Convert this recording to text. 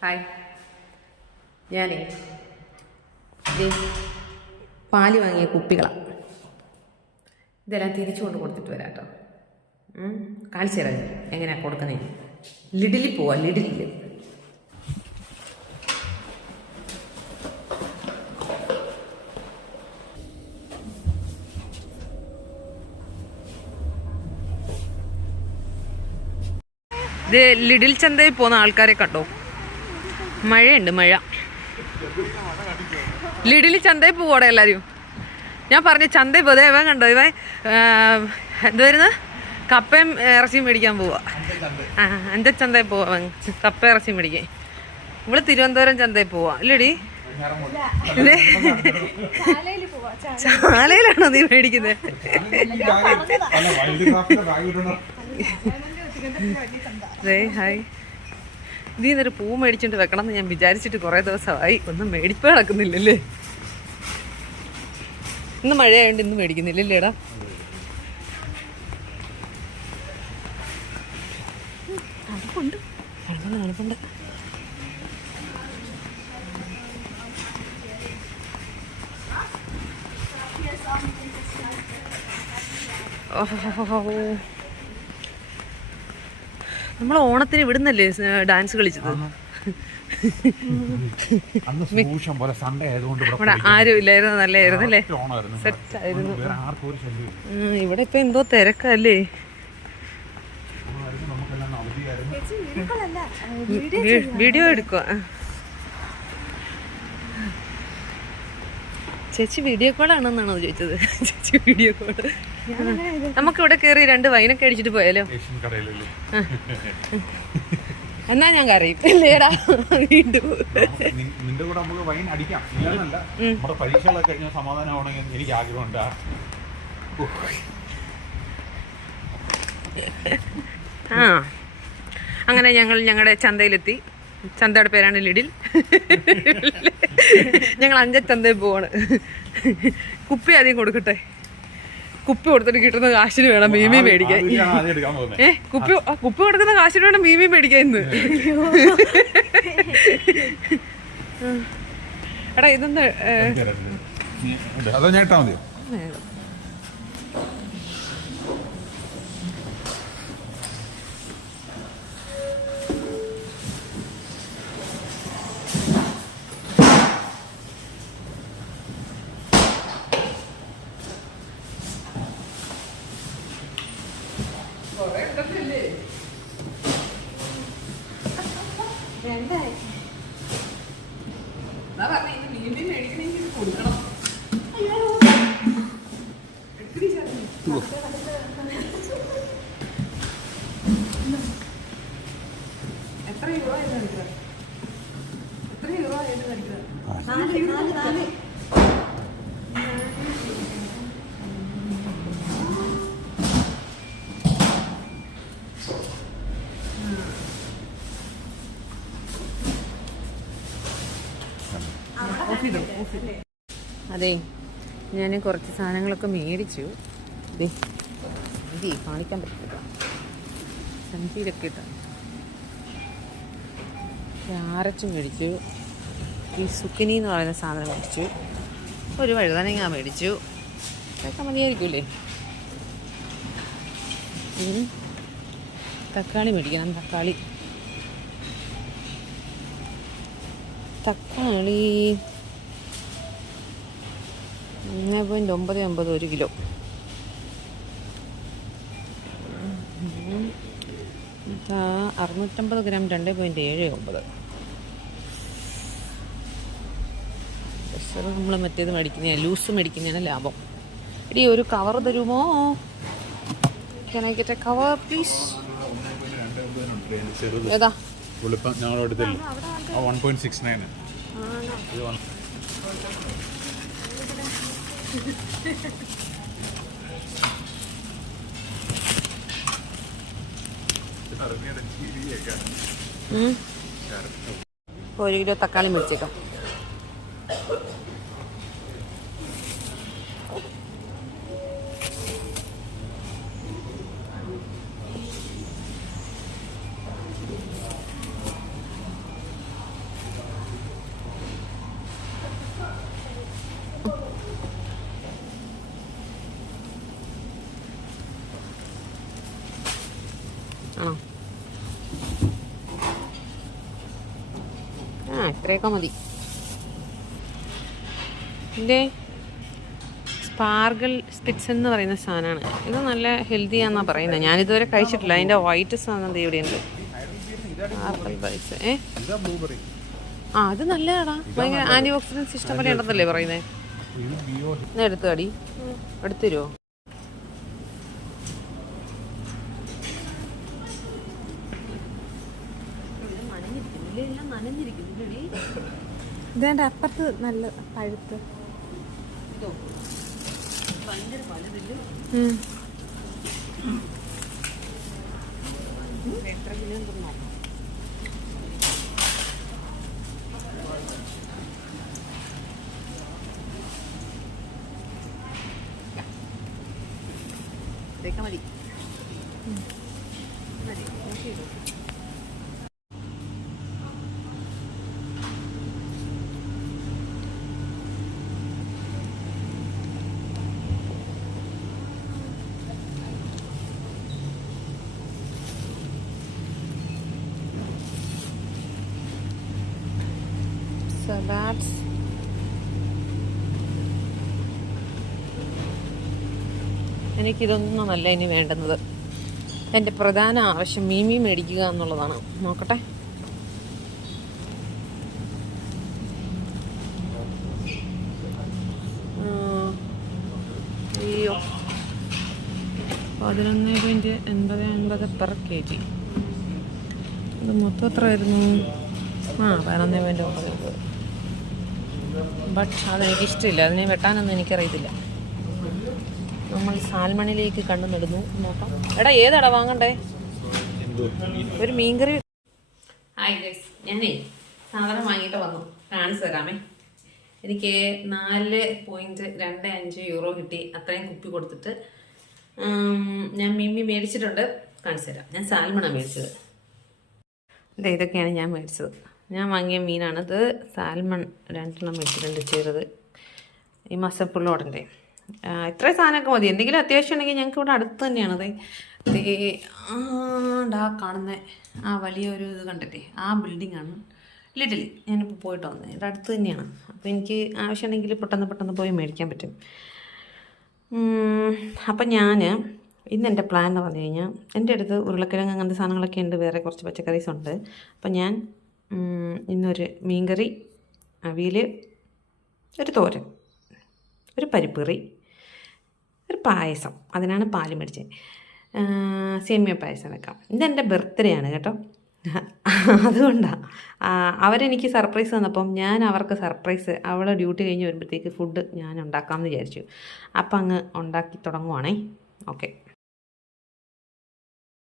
Hi, ഞാനേ പാല് വാങ്ങിയ കുപ്പികളാണ്. ഇതെല്ലാം തിരിച്ചു കൊണ്ട് കൊടുത്തിട്ട് വരാം കേട്ടോ. കാണിച്ചു തരാം എങ്ങനെയാണ് കൊടുക്കുന്നത്. ലിഡിലിൽ പോവാ, ലിഡിലിൽ. ഇത് ലിഡിൽ ചന്തയിൽ പോകുന്ന ആൾക്കാരെ കണ്ടോ? മഴയുണ്ട്, മഴ. ലിഡിൽ ചന്തയിൽ പോവാടെ എല്ലാവരും. ഞാൻ പറഞ്ഞു ചന്തയിൽ പോതെ. ഇവൻ കണ്ടോ, ഇവൻ എന്തുവായിരുന്നു, കപ്പയും ഇറച്ചിയും മേടിക്കാൻ പോവാ. എൻ്റെ ചന്തയിൽ പോവാ, കപ്പ ഇറച്ചിയും മേടിക്കാൻ. ഇവിടെ തിരുവനന്തപുരം ചന്തയിൽ പോവാ ഇല്ലടി? ചാലയിലാണോ നീ മേടിക്കുന്നത്? ഹായ്, ഇതിന്നൊരു പൂ മേടിച്ചിട്ട് വെക്കണം എന്ന് ഞാൻ വിചാരിച്ചിട്ട് കുറേ ദിവസമായി. ഒന്നും മേടിപ്പ് നടക്കുന്നില്ലല്ലേ? ഇന്ന് മഴയായതുകൊണ്ട് ഇന്ന് മേടിക്കുന്നില്ലല്ലേടാ? തണുപ്പുണ്ട്, തണുപ്പുണ്ട്. നമ്മൾ ഓണത്തിന് ഇവിടുന്നല്ലേ ഡാൻസ് കളിച്ചത്? ഇവിടെ ആരും ഇല്ലായിരുന്നു, നല്ലായിരുന്നു അല്ലേ? സെറ്റായിരുന്നു. ഇവിടെ ഇപ്പൊ എന്തോ തിരക്കല്ലേ? വീഡിയോ എടുക്കുക ചേച്ചി. വീഡിയോ കോളാണെന്നാണോ ചോദിച്ചത്? ചേച്ചി വീഡിയോ കോള്. നമുക്കിവിടെ കയറി 2 വൈനൊക്കെ അടിച്ചിട്ട് പോയാലോ? എന്നാ ഞാൻ കറിയും ഇല്ലേടാ വീണ്ടും. നിന്റെ കൂടെ നമുക്ക് വൈൻ അടിക്കാം, നമ്മുടെ പരീക്ഷകളൊക്കെ കഴിഞ്ഞാൽ സമാധാനമാണെങ്കിൽ എനിക്ക് ആഗ്രഹമുണ്ട്. അങ്ങനെ ഞങ്ങളുടെ ചന്തയിലെത്തി. ചന്തയുടെ പേരാണ് ലിഡിൽ. ഞങ്ങൾ 5 ചന്തയിൽ പോവാണ്. കുപ്പി ആദ്യം കൊടുക്കട്ടെ. കുപ്പി കൊടുത്തിട്ട് കിട്ടുന്ന കാശിന് വേണം മീമി മേടിക്കാൻ. കുപ്പി കൊടുക്കുന്ന കാശിന് വേണം മീമി മേടിക്കാൻ ഇന്ന്. എടാ ഇതൊന്ന് അതോ ഞാൻ ഇട്ടാ മതിയോ? എത്ര രൂപ എന്ന് അതെ, ഞാൻ കുറച്ച് സാധനങ്ങളൊക്കെ മേടിച്ചു. ഇത് കാണിക്കാൻ പറ്റില്ല, സഞ്ചിയിലൊക്കെ ഇട്ട ക്യാരറ്റും മേടിച്ചു. ഈ സുക്കിനി എന്ന് പറയുന്ന സാധനം മേടിച്ചു. ഒരു വഴുതനങ്ങ മേടിച്ചു. ഇതൊക്കെ മതിയായിരിക്കൂലേ? തക്കാളി മേടിക്കണം. തക്കാളി 1.99 1 കിലോ. ആ 650 ഗ്രാം 2.79. നമ്മൾ മറ്റേത് മേടിക്കുന്ന ലൂസ് മേടിക്കുന്നതാണ് ലാഭം. ഇടി ഒരു കവർ തരുമോ? Can I get a cover please? ഏതാ? ഞങ്ങളുടെ 1.69. ഒരു കിലോ തക്കാളി മേടിച്ചേക്കാം. ഇത്രയൊക്കെ മതി. ഇതിൻ്റെ സ്പാർഗിൾ സ്പിറ്റ്സ് എന്ന് പറയുന്ന സാധനമാണ്. ഇത് നല്ല ഹെൽത്തിയാണെന്നാണ് പറയുന്നത്. ഞാനിതുവരെ കഴിച്ചിട്ടില്ല. അതിൻ്റെ വൈറ്റ് സാധനം ഇവിടെയുണ്ട്. സ്പാർഗിൾ ബൈസ്. അത് നല്ലതാടാ. ഭയങ്കര ആൻറ്റി ഓക്സിഡൻസ് ഇഷ്ടം പോലെ ഉണ്ടെന്നല്ലേ പറയുന്നത്. എന്നാ എടുത്തു അടി, എടുത്തു തരുമോ? ഇതേണ്ട അപ്പുറത്ത് നല്ല പഴുത്ത്. എത്ര കിലോ തിന്നോ? ഇതൊക്കെ മതി. സലാഡ്സ്. എനിക്കിതൊന്നുമല്ല ഇനി വേണ്ടുന്നത്. എൻ്റെ പ്രധാന ആവശ്യം മീമി മേടിക്കുക എന്നുള്ളതാണ്. നോക്കട്ടെ. അയ്യോ, 11.80 പെർ kg. ഇത് മൊത്തം എത്രയായിരുന്നു? 11.90. ബട്ട് അതെനിക്കിഷ്ടമില്ല. അതിനെ വെട്ടാനൊന്നും എനിക്കറിയത്തില്ല. നമ്മൾ സാൽമണിലേക്ക് കണ്ണു നടുന്നു. നോക്കാം. എടാ ഏതാടാ വാങ്ങണ്ടേ? ഒരു മീൻകറി. ഹായ് ഗൈസ്, ഞാനേ സാധനം വാങ്ങിയിട്ട് വന്നു. കാണിച്ചു തരാമേ. എനിക്ക് 4.25 യൂറോ കിട്ടി. അത്രയും കുപ്പി കൊടുത്തിട്ട് ഞാൻ മീമി മേടിച്ചിട്ടുണ്ട്. കാണിച്ചു തരാം. ഞാൻ സാൽമണാണ് മേടിച്ചത്. ഇതൊക്കെയാണ് ഞാൻ മേടിച്ചത്. ഞാൻ വാങ്ങിയ മീനാണ് ഇത്. സാൽമൺ 2 മേടിച്ചിട്ടുണ്ട്. ചെറുത്. ഈ മസപ്പുള്ളോടൻ്റെ ഇത്രയും സാധനമൊക്കെ മതി. എന്തെങ്കിലും അത്യാവശ്യം ഉണ്ടെങ്കിൽ ഞങ്ങൾക്ക് ഇവിടെ അടുത്ത് തന്നെയാണത്. കാണുന്ന ആ വലിയൊരു ഇത് കണ്ടിട്ടേ, ആ ബിൽഡിങ്ങാണ് ലിറ്റിൽ. ഞാനിപ്പോൾ പോയിട്ട് വന്നത്. ഇവിടെ അടുത്ത് തന്നെയാണ്. അപ്പോൾ എനിക്ക് ആവശ്യമുണ്ടെങ്കിൽ പെട്ടെന്ന് പോയി മേടിക്കാൻ പറ്റും. അപ്പം ഞാൻ ഇന്ന് എൻ്റെ പ്ലാൻ എന്ന് പറഞ്ഞു കഴിഞ്ഞാൽ, എൻ്റെ അടുത്ത് ഉരുളക്കിഴങ്ങ് അങ്ങനത്തെ സാധനങ്ങളൊക്കെ ഉണ്ട്. വേറെ കുറച്ച് പച്ചക്കറീസ് ഉണ്ട്. അപ്പം ഞാൻ ഇന്നൊരു മീൻകറി, അവിയൽ, ഒരു തോരൻ, ഒരു പരിപ്പുകറി, ഒരു പായസം. അതിനാണ് പാല് മേടിച്ചത്. സേമിയ പായസം വെക്കാം. ഇതെൻ്റെ ബർത്ത്ഡേ ആണ് കേട്ടോ. അതുകൊണ്ടാണ് അവരെനിക്ക് സർപ്രൈസ് തന്നപ്പം ഞാൻ അവർക്ക് സർപ്രൈസ്, അവളെ ഡ്യൂട്ടി കഴിഞ്ഞ് വരുമ്പോഴത്തേക്ക് ഫുഡ് ഞാൻ ഉണ്ടാക്കാമെന്ന് വിചാരിച്ചു. അപ്പം അങ്ങ് ഉണ്ടാക്കി തുടങ്ങുവാണേ. ഓക്കെ.